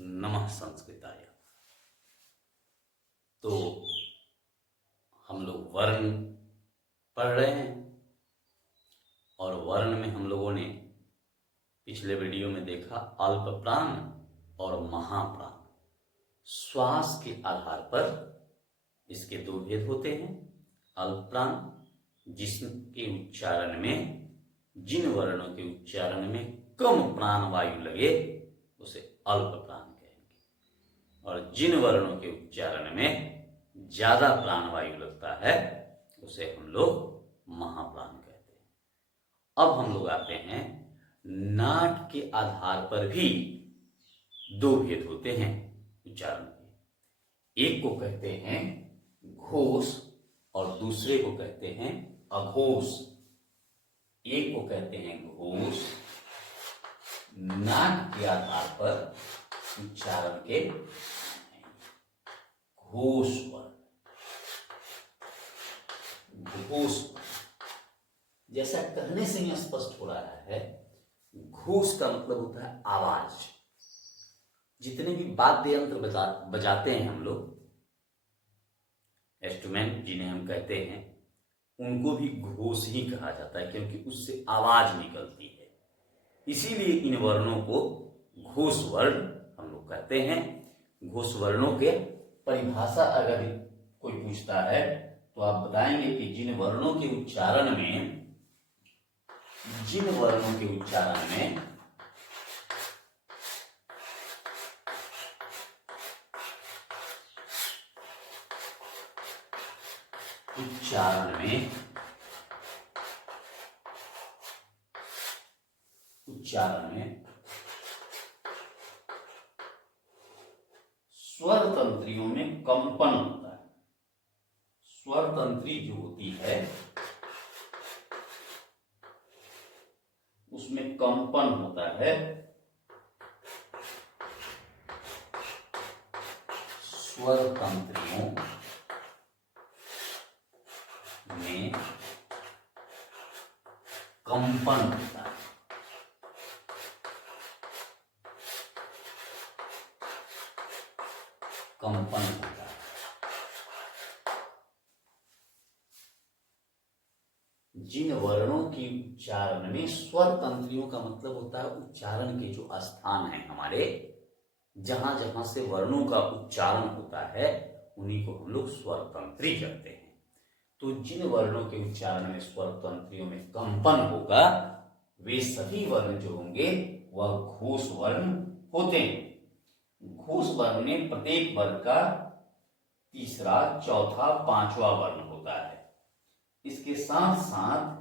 नमः संस्कृताय। तो हम लोग वर्ण पढ़ रहे हैं और वर्ण में हम लोगों ने पिछले वीडियो में देखा अल्प प्राण और महाप्राण। श्वास के आधार पर इसके दो भेद होते हैं। अल्प प्राण जिसके उच्चारण में जिन वर्णों के उच्चारण में कम प्राण वायु लगे उसे अल्प प्राण कहेंगे, और जिन वर्णों के उच्चारण में ज्यादा प्राण वायु लगता है उसे हम लोग महाप्राण कहते हैं। अब हम लोग आते हैं नाट के आधार पर भी दो भेद होते हैं उच्चारण के। एक को कहते हैं घोष और दूसरे को कहते हैं अघोष। एक को कहते हैं घोष, नाट के आधार पर उच्चारण के घोष वर्ण। घोष जैसा कहने से ही स्पष्ट हो रहा है, घोष का मतलब होता है आवाज। जितने भी वाद्य यंत्र बजाते हैं हम लोग, इंस्ट्रूमेंट जिन्हें हम कहते हैं, उनको भी घोष ही कहा जाता है क्योंकि उससे आवाज निकलती है। इसीलिए इन वर्णों को घोष वर्ण हम लोग कहते हैं। घोष वर्णों के परिभाषा अगर कोई पूछता है तो आप बताएंगे कि जिन वर्णों के उच्चारण में उच्चारण में स्वर तंत्रियों में कंपन होता है। स्वर तंत्री जो होती है उसमें कंपन होता है। स्वर तंत्रियों में कंपन होता है। कंपन होता है। जिन वर्णों की उच्चारण में स्वर तंत्रियों का मतलब होता है उच्चारण के जो स्थान है हमारे, जहां जहां से वर्णों का उच्चारण होता है उन्हीं को हम लोग स्वर तंत्री कहते हैं। तो जिन वर्णों के उच्चारण में स्वर तंत्रियों में कंपन होगा वे सभी वर्ण जो होंगे वह घोष वर्ण होते हैं। घोष वर्ण में प्रत्येक वर्ग का तीसरा, चौथा, पांचवा वर्ण होता है। इसके साथ साथ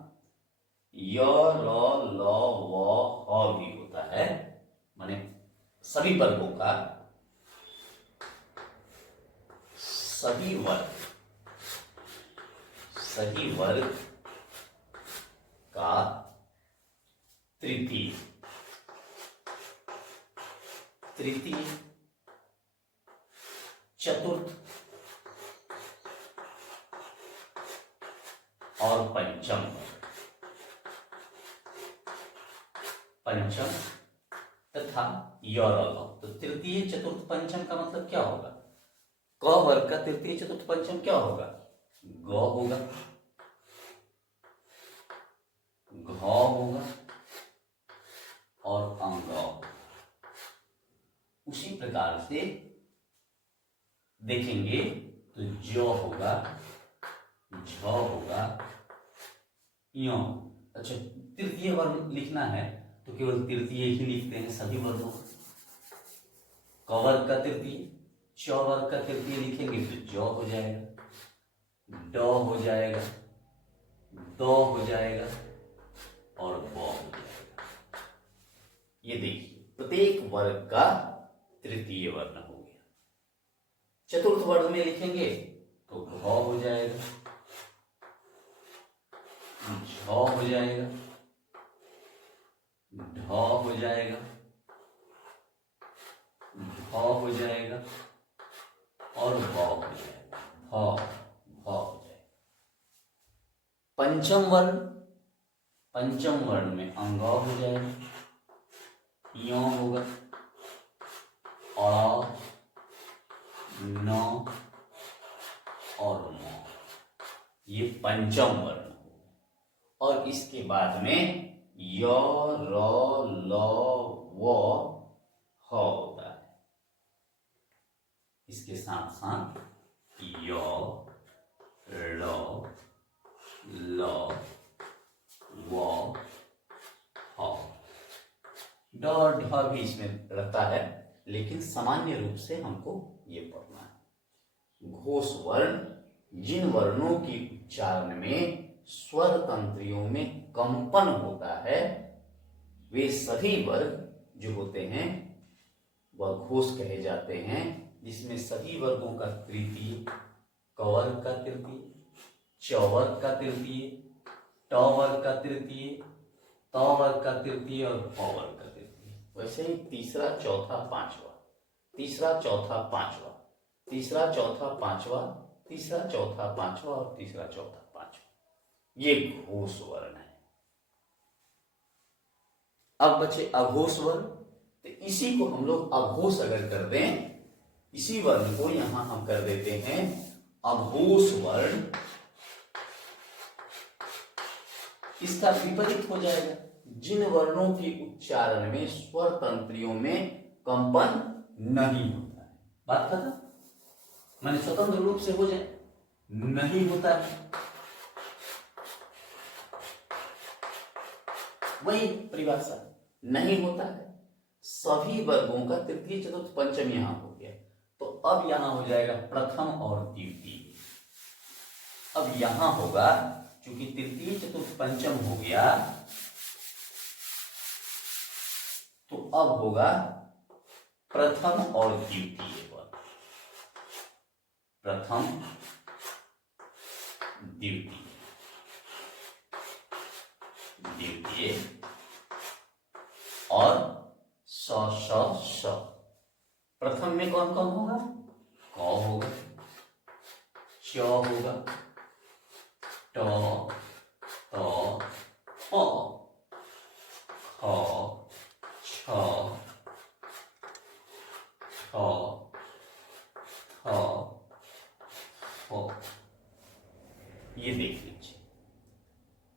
य, र, ल, व, ह भी होता है। माने सभी वर्गों का, सही वर्ग का तृतीय, चतुर्थ और पंचम तथा य, र, ल। तो तृतीय, चतुर्थ, पंचम का मतलब क्या होगा? क वर्ग का तृतीय, चतुर्थ, पंचम क्या होगा? ग होगा, घ होगा और अंग। उसी प्रकार से देखेंगे तो ज होगा, झ होगा, य। अच्छा, तृतीय वर्ण लिखना है तो केवल तृतीय ही लिखते हैं सभी वर्णों। क वर्ग का तृतीय, च वर्ग का तृतीय लिखेंगे तो ज हो जाएगा, ड हो जाएगा, द हो जाएगा और ब हो जाएगा। ये देखिए प्रत्येक वर्ग का तृतीय वर्ण हो गया। चतुर्थ वर्ण में लिखेंगे तो घ हो जाएगा, झ हो जाएगा, ढ हो जाएगा, भ हो जाएगा और भ हो जाएगा, भ हो जाएगा। पंचम वर्ण में अंग हो जाएगा, य होगा और पंचम वर्ण हो। और इसके बाद में य, र, ल, व, ह होता है। इसके साथ साथ य, र, ल, व, ह। ड और ढ भी इसमें रहता है, लेकिन सामान्य रूप से हमको ये पढ़ना है। घोष वर्ण जिन वर्णों के उच्चारण में स्वर तंत्रियों में कंपन होता है, वे सभी वर्ग जो होते हैं वह घोष कहे जाते हैं, जिसमें सभी वर्गों का तृतीय, क वर्ग का तृतीय, च वर्ग का तृतीय, ट वर्ग का तृतीय, त वर्ग का तृतीय और प वर्ग का तृतीय। वैसे ही तीसरा, चौथा, पांचवा, तीसरा, चौथा, पांचवा, तीसरा, चौथा, पांचवा, तीसरा, चौथा, पांचवा और तीसरा, चौथा, पांचवा, ये घोष वर्ण है। अब बचे अघोष वर्ण। तो इसी को हम लोग अघोष अगर कर दें, इसी वर्ण को यहां हम कर देते हैं अघोष वर्ण। इसका विपरीत हो जाएगा, जिन वर्णों के उच्चारण में स्वर तंत्रियों में कंपन नहीं होता है। बात खत्म। माने स्वतंत्र रूप से हो जाए, नहीं होता है, वही परिभाषा, नहीं होता है। सभी वर्गों का तृतीय, चतुर्थ, पंचम यहां हो गया। तो अब यहां हो जाएगा प्रथम और द्वितीय। अब यहां होगा, चूंकि तृतीय, चतुर्थ, पंचम हो गया, तो अब होगा प्रथम और द्वितीय वर्ग। प्रथम, द्वितीय, द्वितीय और स, श, श। प्रथम में कौन कौन होगा? क होगा, च होगा, ट, त, प, ख, छ, ठ, थ, फ। ये देख लीजिए,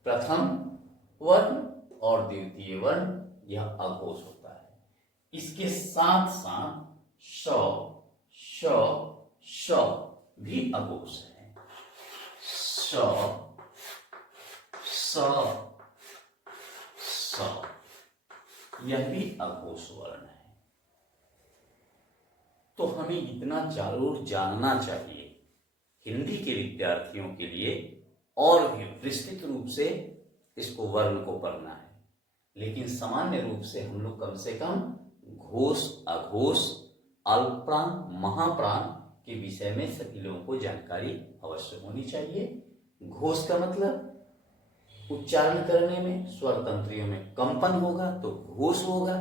प्रथम वर्ण और द्वितीय वर्ण यह अघोष होता है। इसके साथ साथ श, श, श भी अघोष है। श, स, स, यह भी अघोष वर्ण है। तो हमें इतना जरूर जानना चाहिए, हिंदी के विद्यार्थियों के लिए और भी विस्तृत रूप से इसको वर्ण को पढ़ना है, लेकिन सामान्य रूप से हम लोग कम से कम घोष, अघोष, अल्पप्राण, महाप्राण के विषय में सभी लोगों को जानकारी अवश्य होनी चाहिए। घोष का मतलब उच्चारण करने में स्वर तंत्रियों में कंपन होगा तो घोष होगा,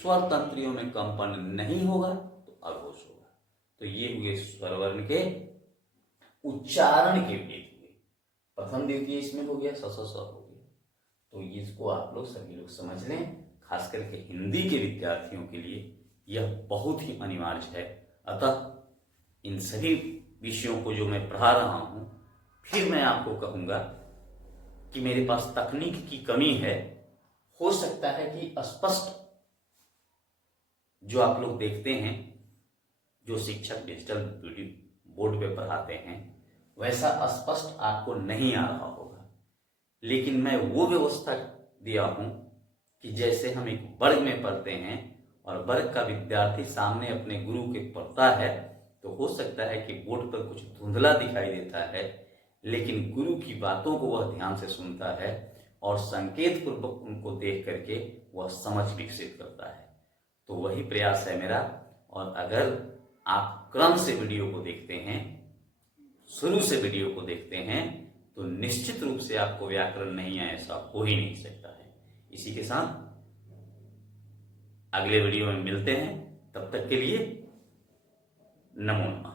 स्वर तंत्रियों में कंपन नहीं होगा तो अघोष होगा। तो ये हुए स्वर वर्ण के उच्चारण के भेद हुए। प्रथम, द्वितीय इसमें हो गया, स, स, स हो गया। तो इसको आप लोग सभी लोग समझ लें, खास करके हिंदी के विद्यार्थियों के लिए यह बहुत ही अनिवार्य है। अतः इन सभी विषयों को जो मैं पढ़ा रहा हूं, फिर मैं आपको कहूंगा कि मेरे पास तकनीक की कमी है। हो सकता है कि स्पष्ट जो आप लोग देखते हैं, जो शिक्षक डिजिटल वीडियो बोर्ड पे पढ़ाते हैं, वैसा स्पष्ट आपको नहीं आ रहा होगा, लेकिन मैं वो व्यवस्था दिया हूं कि जैसे हम एक वर्ग में पढ़ते हैं और वर्ग का विद्यार्थी सामने अपने गुरु के पढ़ता है, तो हो सकता है कि बोर्ड पर कुछ धुंधला दिखाई देता है, लेकिन गुरु की बातों को वह ध्यान से सुनता है और संकेत पूर्वक उनको देख करके वह समझ विकसित करता है। तो वही प्रयास है मेरा। और अगर आप क्रम से वीडियो को देखते हैं, शुरू से वीडियो को देखते हैं, तो निश्चित रूप से आपको व्याकरण नहीं है ऐसा हो ही नहीं सकता है। इसी के साथ अगले वीडियो में मिलते हैं, तब तक के लिए नमो नमः।